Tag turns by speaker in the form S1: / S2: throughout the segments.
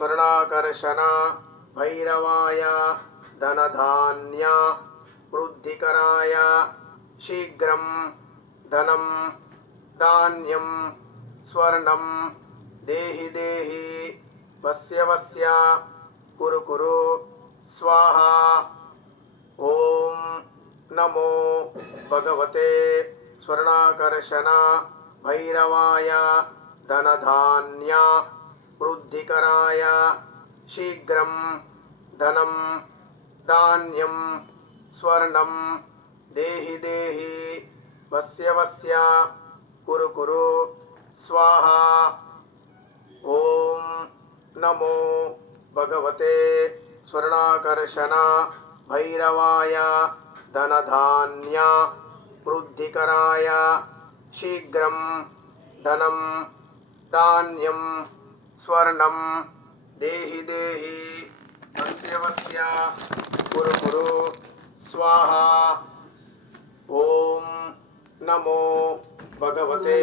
S1: స్వర్ణాకర్షణ భైరవాయ ధనధాన్య వృద్ధికరాయ శీఘ్రం ధనం ధాన్యం స్వర్ణం దేహి దేహి వస్య వస్య కురు కురు స్వాహ ఓం నమో భగవతే స్వర్ణాకర్షణ భైరవాయ ధనధాన్య వృద్ధికరాయ శీఘ్రం ధనం ధాన్యం స్వర్ణం దేహి దేహి వస్య వస్య కురు కురు స్వాహ. ఓం నమో భగవతే స్వర్ణాకర్షణ భైరవాయ ధనధాన్య వృద్ధికరాయ శీఘ్రం ధనం ధాన్యం స్వర్ణం. దేహి దేహి. వస్య వస్య. కురు కురు. స్వాహ. ఓం నమో భగవతే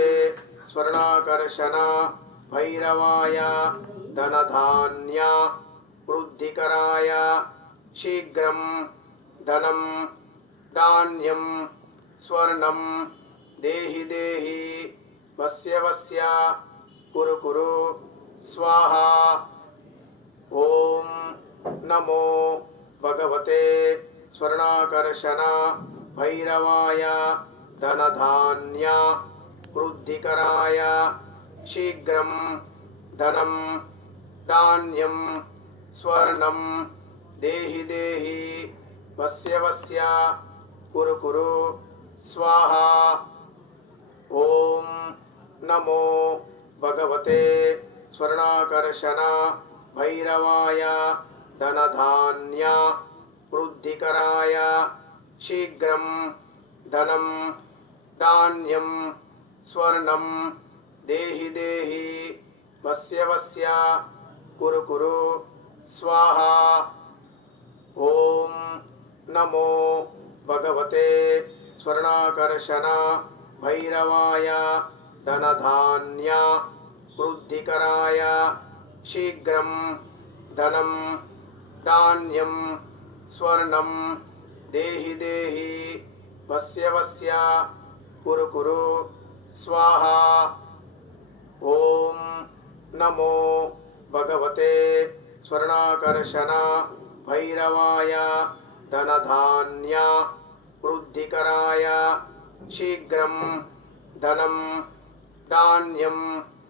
S1: స్వర్ణాకర్షణ భైరవాయ ధనధాన్య వృద్ధికరాయ శీఘ్రం ధనం ధాన్యం స్వర్ణం దేహి దేహి వస్య వస్య కురు కురు स्वाहा। ओम नमो भगवते स्वर्णाकर्षण भैरवाय, धनधान्य वृद्धिकराय, शीघ्रं धनं धान्यं स्वर्णं देहि देहि, वस्य वस्य, कुरु कुरु, स्वाहा। ॐ नमो भगवते స్వర్ణాకర్షణ భైరవాయ ధనధాన్య వృద్ధికరాయ శీఘ్రం ధనం ధాన్యం స్వర్ణం దేహి దేహి వస్య వస్య కురు కురు స్వాహ ఓం నమో భగవతే స్వర్ణాకర్షణ భైరవాయ ధనధాన్య వృద్ధికరాయ శీఘ్రం ధనం ధాన్యం స్వర్ణం దేహి దేహి వస్య వస్య కురు కురు స్వాహ ఓం నమో భగవతే స్వర్ణాకర్షణ భైరవాయ ధనధాన్య వృద్ధికరాయ శీఘ్రం ధనం ధాన్యం